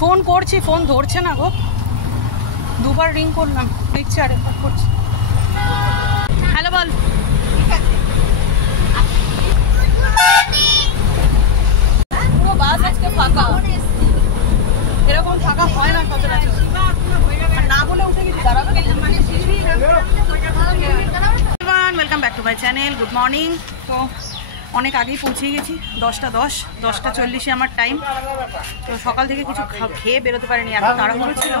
Phone করছি, phone ধরছে না গো, দুবার রিং করলাম, দেখছি আরেকবার করছি। হ্যালো বল। পুরো বাস আজকে ফাঁকা, এরকম ফাঁকা হয় না সচরাচর। না বলে উঠে গেছি, দাঁড়াবে। Welcome back to my channel, good morning. তো অনেক আগেই পৌঁছে গেছি, 10:10, 10:40 আমার টাইম। তো সকাল থেকে কিছু খেয়ে বেরোতে পারিনি, এত তাড়াহুড়ো ছিল।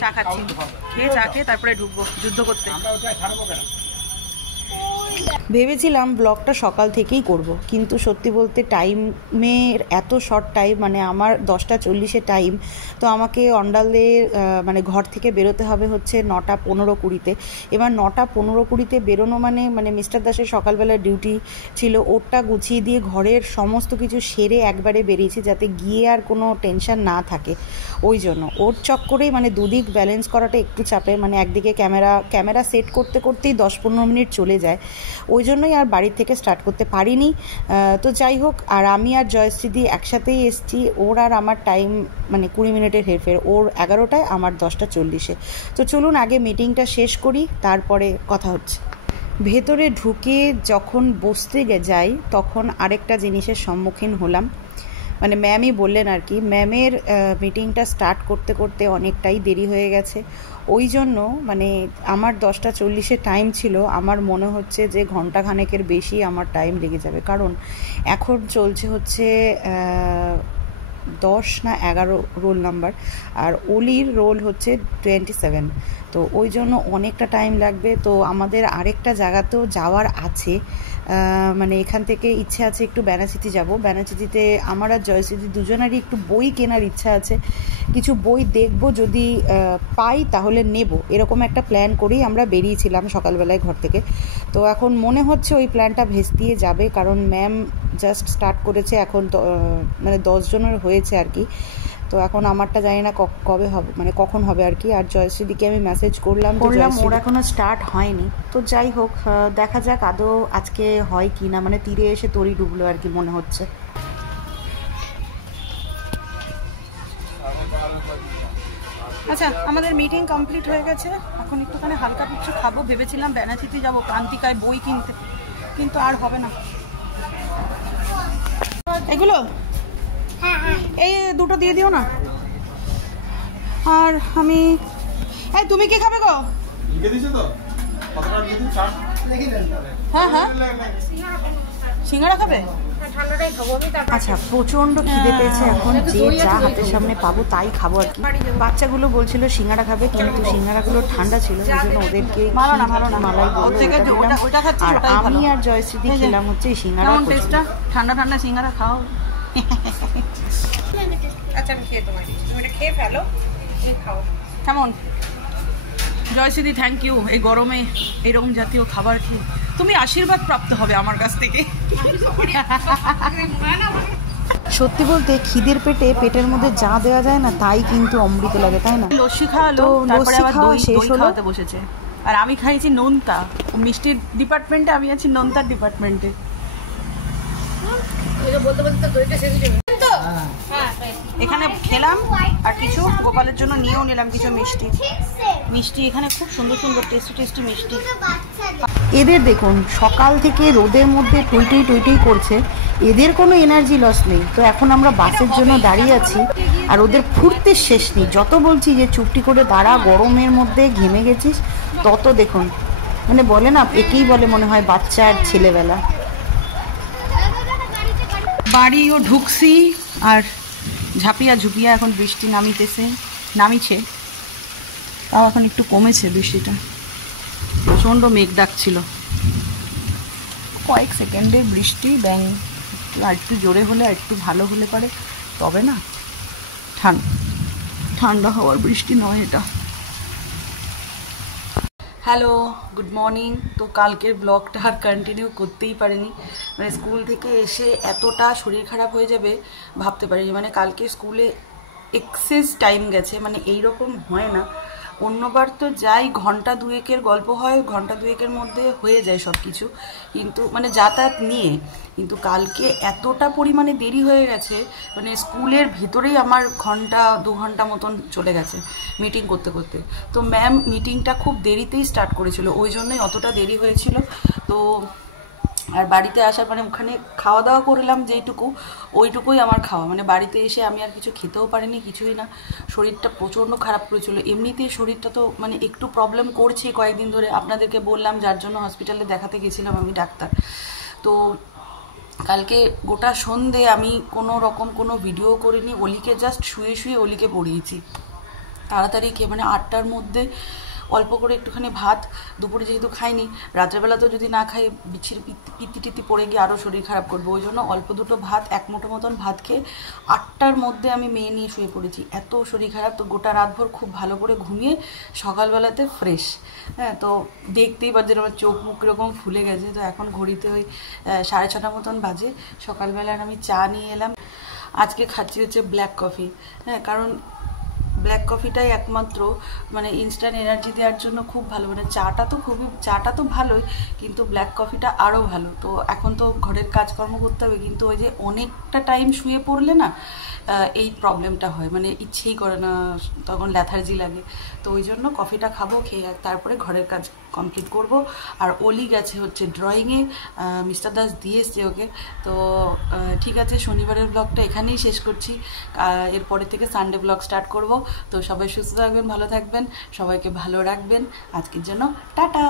চা খাচ্ছি, চা খেয়ে তারপরে ঢুকবো যুদ্ধ করতে। ভেবেছিলাম ব্লগটা সকাল থেকেই করব, কিন্তু সত্যি বলতে টাইমের এত শর্ট টাইম, মানে আমার 10:40 টাইম। তো আমাকে অন্ডালের মানে ঘর থেকে বেরোতে হবে হচ্ছে 9:15-20-তে। এবার 9:15-20-তে বেরোনো মানে মিস্টার দাসের সকালবেলা ডিউটি ছিল, ওরটা গুছিয়ে দিয়ে ঘরের সমস্ত কিছু সেরে একবারে বেরিয়েছি, যাতে গিয়ে আর কোনো টেনশন না থাকে। ওই জন্য ওর চক্করেই মানে দুদিক ব্যালেন্স করাটা একটু চাপে, মানে একদিকে ক্যামেরা সেট করতে করতেই 10-15 মিনিট চলে যায়। ওই জন্যই আর বাড়ির থেকে স্টার্ট করতে পারিনি। তো যাই হোক, আর আমি আর জয়শ্রীদি একসাথেই এসছি। ওর আর আমার টাইম মানে 20 মিনিটের হেরফের, ওর 11টায়, আমার 10:40-এ। তো চলুন আগে মিটিংটা শেষ করি, তারপরে কথা হচ্ছে। ভেতরে ঢুকে যখন বসতে যাই, তখন আরেকটা জিনিসের সম্মুখীন হলাম। মানে ম্যামই বললেন আর কি, ম্যামের মিটিংটা স্টার্ট করতে করতে অনেকটাই দেরি হয়ে গেছে। ওই জন্য মানে আমার 10:40-এ টাইম ছিল, আমার মনে হচ্ছে যে ঘন্টাখানেকের বেশি আমার টাইম লেগে যাবে, কারণ এখন চলছে হচ্ছে 10 না 11 রোল নাম্বার, আর অলির রোল হচ্ছে 27। তো ওই জন্য অনেকটা টাইম লাগবে। তো আমাদের আরেকটা জায়গাতেও যাওয়ার আছে, মানে এখান থেকে ইচ্ছে আছে একটু ব্যানাচিতি যাব। ব্যানাচিতিতে আমার আর জয়শ্রীদি দুজনেরই একটু বই কেনার ইচ্ছা আছে, কিছু বই দেখব, যদি পাই তাহলে নেব, এরকম একটা প্ল্যান করেই আমরা বেরিয়েছিলাম সকালবেলায় ঘর থেকে। তো এখন মনে হচ্ছে ওই প্ল্যানটা ভেস্তিয়ে যাবে, কারণ ম্যাম জাস্ট স্টার্ট করেছে, এখন মানে 10 জনের হয়েছে আর কি। তো এখন আমারটা জানি না কবে হবে, মানে কখন হবে আর কি। আর জয়শ্রীদিকে আমি মেসেজ করলাম, ওর এখনও স্টার্ট হয়নি। তো যাই হোক, দেখা যাক আদৌ আজকে হয় কি না, মানে তীরে এসে তরি ডুবলো আর কি মনে হচ্ছে। আচ্ছা, আমাদের মিটিং কমপ্লিট হয়ে গেছে, এখন একটুখানি হালকা কিছু খাবো। ভেবেছিলাম ব্যানাচিতে যাবো ক্রান্তিকায় বই কিনতে, কিন্তু আর হবে না। এগুলো এই দুটো দিয়ে দিও না। আর আমি তুমি কি খাবে গো? হ্যাঁ হ্যাঁ, সিঙ্গাড়া খাবে? আচ্ছা, প্রচন্ড খিদে পেয়েছে এখন, যে যা হাতের সামনে পাবো তাই খাবো আর কি। বাচ্চাগুলো বলছিল সিঙ্গাড়া খাবে, কিন্তু সিঙ্গাড়াগুলো ঠান্ডা ছিল, ওই জন্য ওদেরকে মালাই দিলাম। আর আমি আর জয়শ্রী খেলাম হচ্ছে সিঙ্গাড়া। ঠান্ডা ঠান্ডা সিঙ্গাড়া খাও। আচ্ছা, আমি খেয়ে তোমার, তুমি এটা খেয়ে ফেলো, খাও। কেমন জয়শ্রী? থ্যাংক ইউ, এই গরমে এরকম জাতীয় খাবার খেয়ে তুমি আশীর্বাদ প্রাপ্ত হবে আমার কাছ থেকে। সত্যি বলতে খিদের পেটের মধ্যে যা দেওয়া যায় না তাই কিন্তু অমৃত লাগে, তাই না? লস্যি খাওয়ালো, তারপরে আবার দই খাওয়াতে বসেছে। আর আমি খাইছি নোনতা, মিষ্টির ডিপার্টমেন্টে, আমি আছি নোনতার ডিপার্টমেন্টে। এখানে খেলাম আর কিছু গোপালের জন্য নিয়েও নিলাম কিছু মিষ্টি। এখানে খুব সুন্দর সুন্দর টেস্টি মিষ্টি। এদের দেখুন সকাল থেকে রোদের মধ্যে টুইটুই করছে, এদের কোনো এনার্জি লস নেই। তো এখন আমরা বাসের জন্য দাঁড়িয়ে আছি, আর ওদের ফুর্তির শেষ নেই। যত বলছি যে চুপটি করে দাঁড়া, গরমের মধ্যে ঘেমে গেছিস, তত দেখুন মানে বলে না, একেই বলে মনে হয় বাচ্চার ছেলেবেলা। বাড়িও ঢুকছি, আর ঝাঁপিয়া এখন বৃষ্টি নামিছে, তাও এখন একটু কমেছে বৃষ্টিটা। প্রচণ্ড মেঘ ডাকছিল, কয়েক সেকেন্ডের বৃষ্টি, ব্যাং আর একটু জোরে হলে আর একটু ভালো হলে পারে, তবে না ঠান্ডা হওয়ার বৃষ্টি নয় এটা। Hello, good morning. তো কালকের ব্লগটা আর কন্টিনিউ করতেই পারিনি, মানে স্কুল থেকে এসে এতটা শরীর খারাপ হয়ে যাবে ভাবতে পারিনি। মানে কালকে স্কুলে এক্সেস টাইম গেছে, মানে এইরকম হয় না। অন্যবার তো যাই ঘন্টা দুয়েকের গল্প হয়, ঘন্টা দুয়েকের মধ্যে হয়ে যায় সব কিছু, কিন্তু মানে যাতায়াত নিয়ে। কিন্তু কালকে এতটা পরিমাণে দেরি হয়ে গেছে, মানে স্কুলের ভেতরেই আমার ঘন্টা 2 ঘন্টা মতন চলে গেছে মিটিং করতে করতে। তো ম্যাম মিটিংটা খুব দেরিতেই স্টার্ট করেছিল, ওই জন্যই অতটা দেরি হয়েছিল। তো আর বাড়িতে আসার মানে ওখানে খাওয়া দাওয়া করলাম যেইটুকু, ওইটুকুই আমার খাওয়া, মানে বাড়িতে এসে আমি আর কিছু খেতেও পারিনি, কিছুই না। শরীরটা প্রচণ্ড খারাপ করেছিল, এমনিতেই শরীরটা তো মানে একটু প্রবলেম করছে কয়েকদিন ধরে, আপনাদেরকে বললাম, যার জন্য হসপিটালে দেখাতে গেছিলাম আমি ডাক্তার। তো কালকে গোটা সন্ধে আমি কোনো রকম কোনো ভিডিও করিনি, অলিকে জাস্ট শুয়ে শুয়ে অলিকে পড়িয়েছি তাড়াতাড়ি খেয়ে, মানে 8টার মধ্যে অল্প করে একটুখানি ভাত, দুপুরে যেহেতু খাইনি, রাত্রেবেলাতেও যদি না খাই বিচ্ছির পিত্তি টিত্তি পড়ে গিয়ে আরও শরীর খারাপ করবে, ওই জন্য অল্প দুটো ভাত, 1 মুঠো মতন ভাত খেয়ে 8টার মধ্যে আমি মেয়ে নিয়ে শুয়ে পড়েছি। এত শরীর খারাপ, তো গোটা রাতভর খুব ভালো করে ঘুমিয়ে সকালবেলাতে ফ্রেশ। হ্যাঁ, তো দেখতেই পাচ্ছেন আমার চোখ মুখ এরকম ফুলে গেছে। তো এখন ঘড়িতে ওই 6:30 মতন বাজে, সকালবেলার আমি চা নিয়ে এলাম। আজকে খাচ্ছি হচ্ছে ব্ল্যাক কফি। হ্যাঁ, কারণ ব্ল্যাক কফিটাই একমাত্র মানে ইনস্ট্যান্ট এনার্জি দেওয়ার জন্য খুব ভালো, মানে চাটা তো ভালোই, কিন্তু ব্ল্যাক কফিটা আরও ভালো। তো এখন তো ঘরের কাজকর্ম করতে হবে, কিন্তু ওই যে অনেকটা টাইম শুয়ে পড়লে না এই প্রবলেমটা হয়, মানে ইচ্ছেই করে না, তখন ল্যাথার্জি লাগে। তো ওই জন্য কফিটা খাবো, খেয়ে তারপরে ঘরের কাজ কমপ্লিট করব। আর অলি গেছে হচ্ছে ড্রয়িংয়ে, মিস্টার দাস দিয়ে এসছে ওকে। তো ঠিক আছে, শনিবারের ব্লগটা এখানেই শেষ করছি, এরপরে থেকে সানডে ব্লগ স্টার্ট করব। তো সবাই সুস্থ থাকবেন, ভালো থাকবেন, সবাইকে ভালো রাখবেন। আজকের জন্য টাটা।